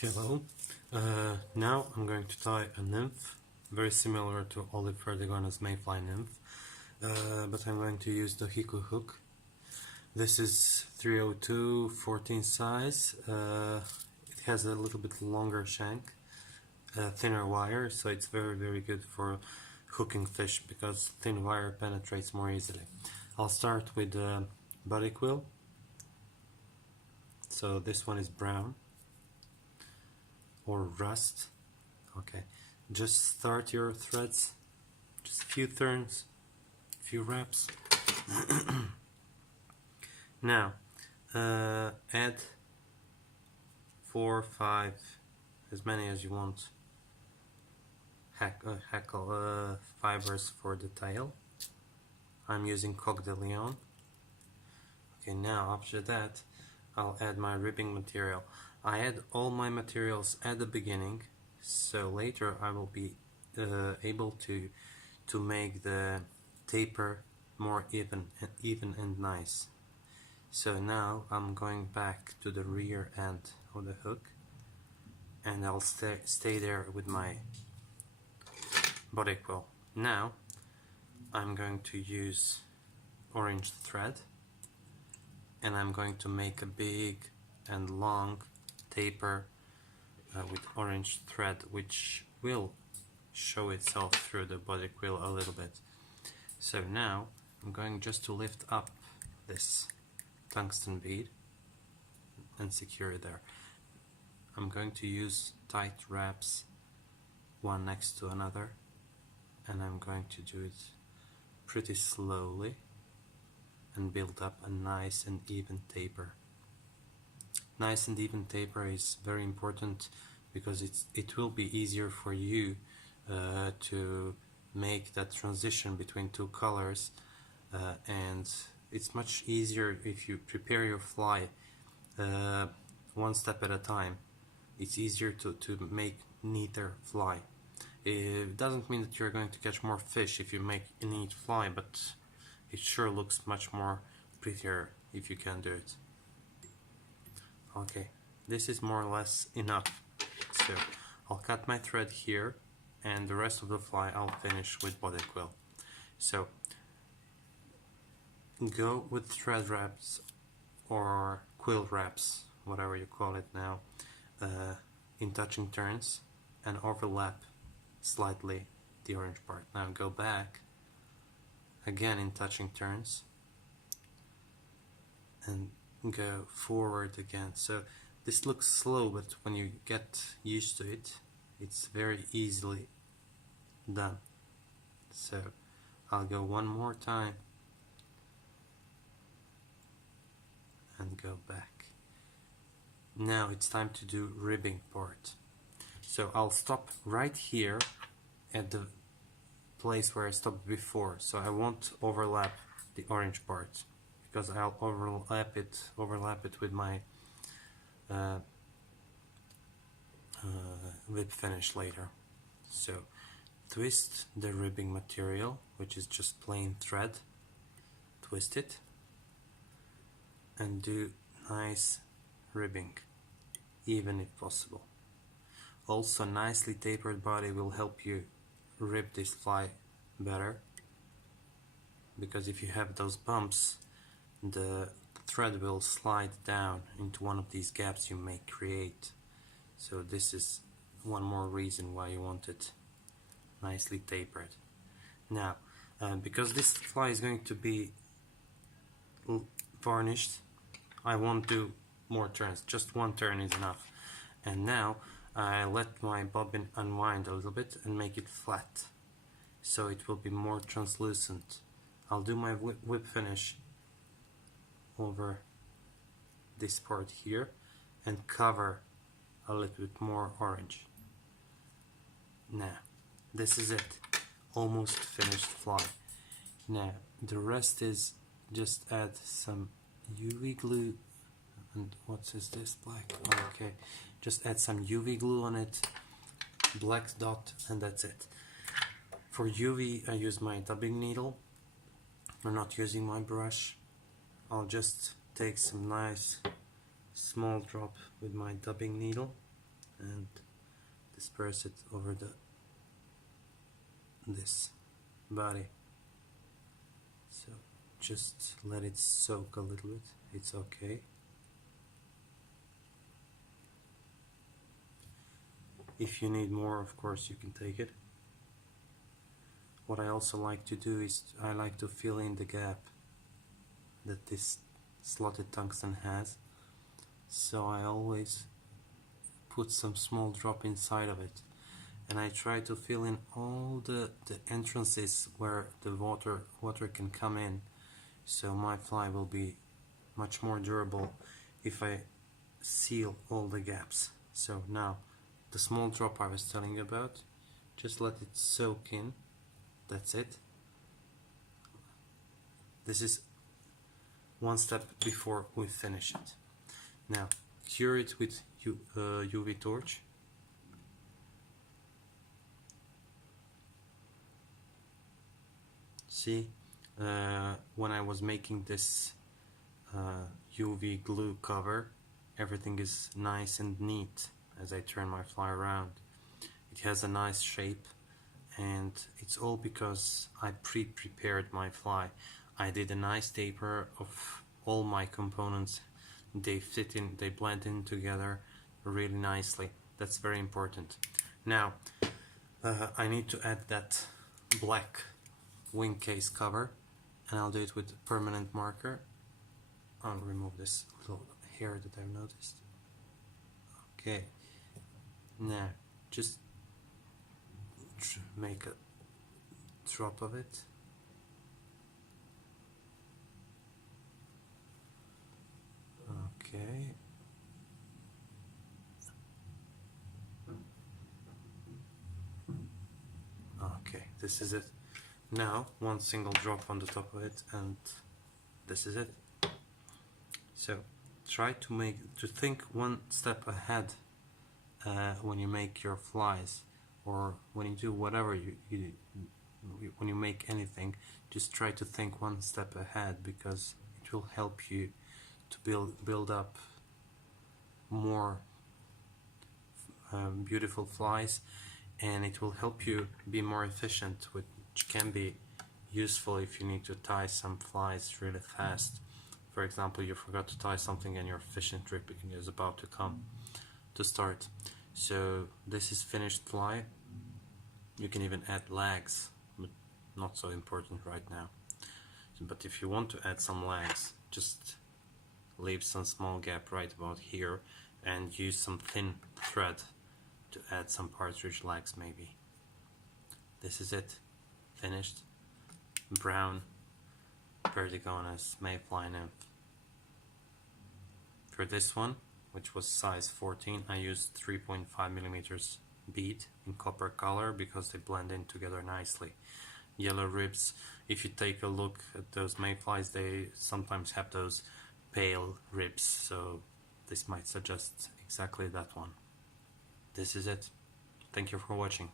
Hello. Now I'm going to tie a nymph, very similar to Olive Perdigones Mayfly nymph, but I'm going to use the Hiku hook. This is 302 14 size. It has a little bit longer shank, thinner wire, so it's very good for hooking fish because thin wire penetrates more easily. I'll start with the body quill. So this one is brown or rust. Okay, just start your threads, just a few turns, a few wraps. Now add 4 or 5, as many as you want, hackle fibers for the tail. I'm using Coq de Leon. Okay, now after that I'll add my ribbing material. I add all my materials at the beginning, so later I will be able to make the taper more even and nice. So now I'm going back to the rear end of the hook, and I'll stay there with my body quill. Now I'm going to use orange thread, and I'm going to make a big and long taper with orange thread, which will show itself through the body quill a little bit. So now I'm going just to lift up this tungsten bead and secure it there. I'm going to use tight wraps, one next to another, and I'm going to do it pretty slowly and build up a nice and even taper. Nice and even taper is very important because it will be easier for you to make that transition between two colors, and it's much easier if you prepare your fly one step at a time. It's easier to make neater fly. It doesn't mean that you're going to catch more fish if you make a neat fly, but it sure looks much more prettier if you can do it. Okay, this is more or less enough. So I'll cut my thread here, and the rest of the fly I'll finish with body quill. So go with thread wraps or quill wraps, whatever you call it now, in touching turns, and overlap slightly the orange part. Now go back again in touching turns and go forward again. So this looks slow, but when you get used to it, it's very easily done. So I'll go one more time and go back. Now it's time to do ribbing part. So I'll stop right here at the place where I stopped before, so I won't overlap the orange part, because I'll overlap it with my whip finish later. So twist the ribbing material, which is just plain thread, twist it and do nice ribbing, even if possible. Also, nicely tapered body will help you rib this fly better, because if you have those bumps, the thread will slide down into one of these gaps you may create. So this is one more reason why you want it nicely tapered. Now, because this fly is going to be varnished, I won't do more turns, just one turn is enough. And now I let my bobbin unwind a little bit and make it flat, so it will be more translucent. I'll do my whip finish over this part here and cover a little bit more orange. Now this is it, almost finished fly. Now the rest is just add some UV glue, and what is this, black? Oh, okay, just add some UV glue on it, black dot, and that's it. For UV I use my dubbing needle. I'm not using my brush. I'll just take some nice small drop with my dubbing needle and disperse it over this body. So just let it soak a little bit, it's okay. If you need more, of course, you can take it. What I also like to do is I like to fill in the gap that this slotted tungsten has. So I always put some small drop inside of it, and I try to fill in all the entrances where the water can come in, so my fly will be much more durable if I seal all the gaps. So now the small drop I was telling you about, just let it soak in. That's it. This is one step before we finish it. Now cure it with UV torch. See, when I was making this UV glue cover, everything is nice and neat as I turn my fly around. It has a nice shape, and it's all because I pre-prepared my fly. I did a nice taper of all my components. They fit in, they blend in together really nicely. That's very important. Now I need to add that black wing case cover, and I'll do it with a permanent marker. I'll remove this little hair that I've noticed. Okay, now just make a drop of it. Okay. Okay, this is it. Now one single drop on the top of it, and this is it. So try to think one step ahead when you make your flies, or when you do whatever when you make anything. Just try to think one step ahead, because it will help you to build up more beautiful flies, and it will help you be more efficient, which can be useful if you need to tie some flies really fast. For example, you forgot to tie something and your fishing trip is about to come to start. So this is finished fly. You can even add legs, but not so important right now. But if you want to add some legs, just leave some small gap right about here and use some thin thread to add some partridge legs maybe. This is it, finished. Brown Perdigones Mayfly nymph. For this one, which was size 14, I used 3.5mm bead in copper color because they blend in together nicely. Yellow ribs, if you take a look at those mayflies, they sometimes have those pale ribs, so this might suggest exactly that one. This is it. Thank you for watching.